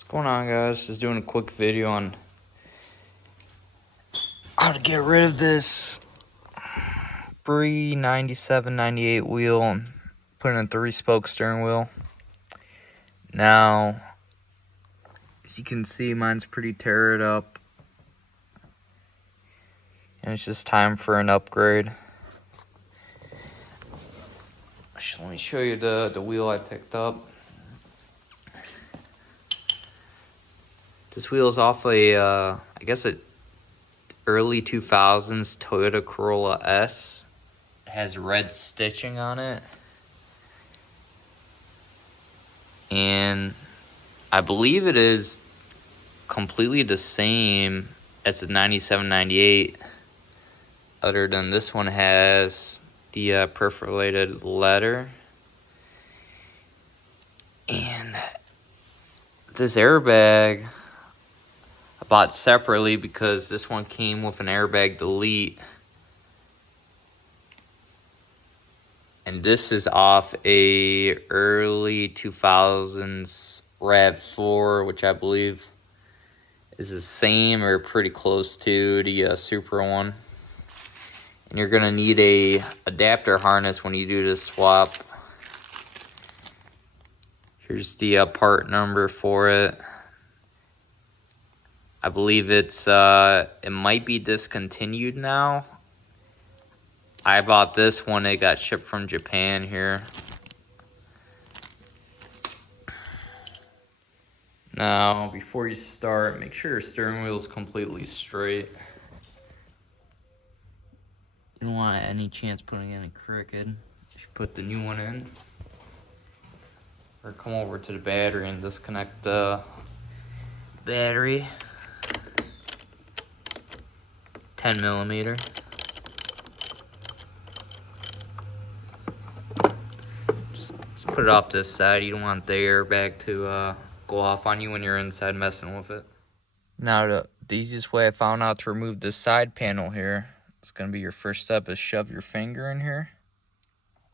What's going on, guys? Just doing a quick video on how to get rid of this free 97-98 wheel and put in a 3-spoke steering wheel. Now, as you can see, mine's pretty teared up, and it's just time for an upgrade. Let me show you the wheel I picked up. This wheel is off a, I guess, a early 2000s Toyota Corolla S. It has red stitching on it. And I believe it is completely the same as the 97-98, other than this one has the perforated letter. And this airbag I bought separately because this one came with an airbag delete. And this is off a early 2000s RAV4, which I believe is the same or pretty close to the Supra one. And you're gonna need a adapter harness when you do this swap. Here's the part number for it. I believe it's it might be discontinued now. I bought this one, it got shipped from Japan here. Now, before you start, make sure your steering wheel is completely straight. You don't want any chance putting any crooked. You should put the new one in. Or come over to the battery and disconnect the battery. 10mm. Just put it off this side. You don't want the airbag to go off on you when you're inside messing with it. Now the easiest way I found out to remove this side panel here, it's going to be your first step, is shove your finger in here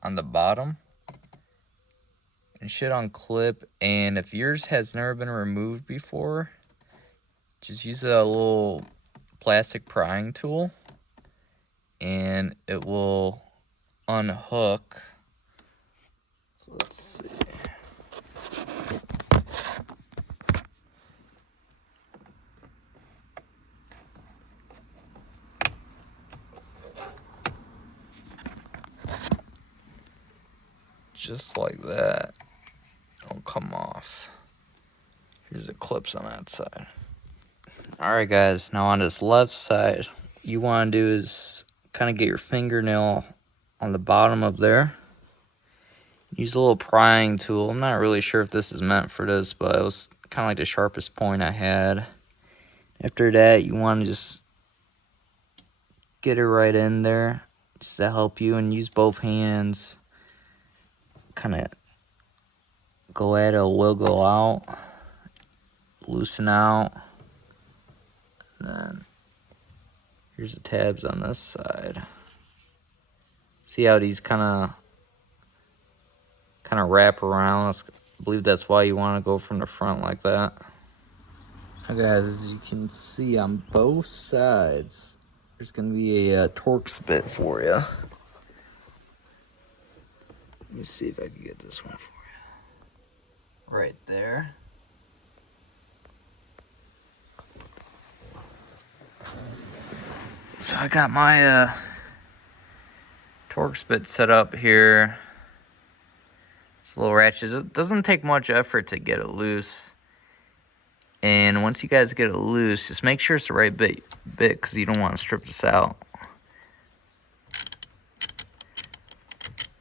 on the bottom. It should unclip, and if yours has never been removed before, just use a little plastic prying tool and it will unhook. So let's see. Just like that. It'll come off. Here's the clips on that side. Alright guys, now on this left side, what you want to do is kind of get your fingernail on the bottom of there. Use a little prying tool. I'm not really sure if this is meant for this, but it was kind of like the sharpest point I had. After that, you want to just get it right in there just to help you, and use both hands. Kind of go at it, it will go out. Loosen out. And then here's the tabs on this side. See how these kind of wrap around? I believe that's why you want to go from the front like that. Now guys, as you can see on both sides, there's going to be a Torx bit for you. Let me see if I can get this one for you. Right there. So I got my Torx bit set up here. It's a little ratchet. It doesn't take much effort to get it loose. And once you guys get it loose, just make sure it's the right bit because you don't want to strip this out.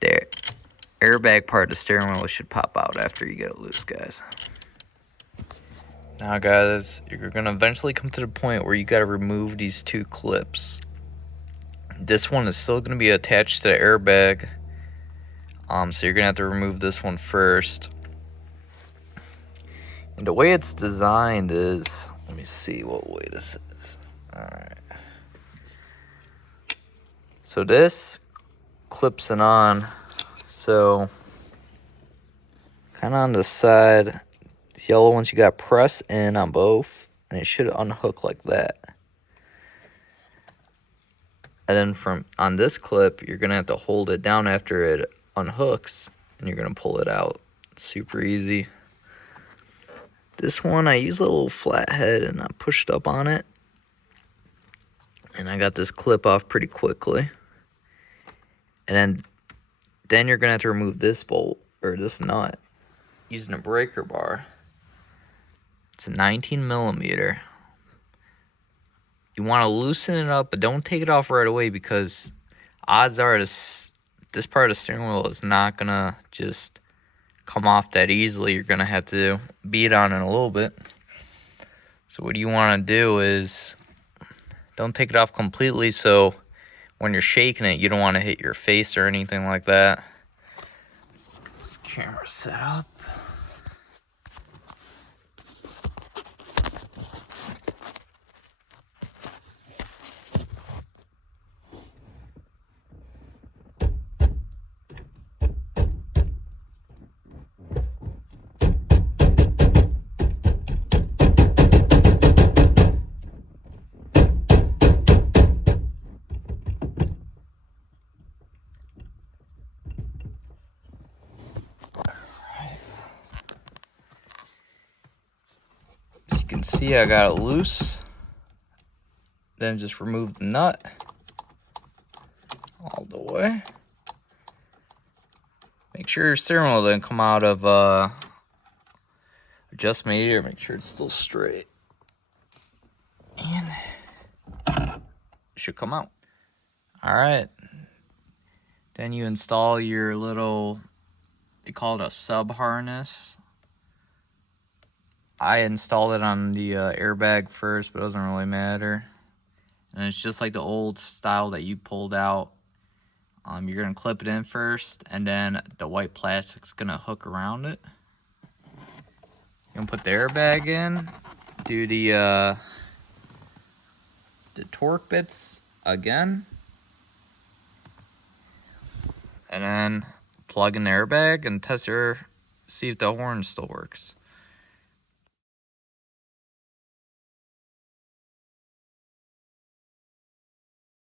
There. Airbag part of the steering wheel should pop out after you get it loose, guys. Now guys, you're going to eventually come to the point where you got to remove these two clips. This one is still going to be attached to the airbag. So you're going to have to remove this one first. And the way it's designed is, let me see what way this is. Alright. So this clips it on. So kind of on the side, These yellow ones you got to press in on both, and it should unhook like that. And then from on this clip, you're going to have to hold it down after it unhooks, and you're going to pull it out. It's super easy. This one, I use a little flathead, and I pushed up on it. And I got this clip off pretty quickly. And then you're going to have to remove this bolt, or this nut, using a breaker bar. It's a 19 millimeter. You want to loosen it up, but don't take it off right away, because odds are this part of the steering wheel is not going to just come off that easily. You're going to have to beat on it a little bit. So what you want to do is don't take it off completely, so when you're shaking it, you don't want to hit your face or anything like that. Let's get this camera set up. As you can see, I got it loose. Then just remove the nut all the way. Make sure your steering wheel doesn't come out of adjustment either. Make sure it's still straight. And it should come out. Alright. Then you install your little, they call it a sub harness. I installed it on the airbag first, but it doesn't really matter. And it's just like the old style that you pulled out. You're going to clip it in first, and then the white plastic's going to hook around it. You're going to put the airbag in, do the torque bits again, and then plug in the airbag and see if the horn still works.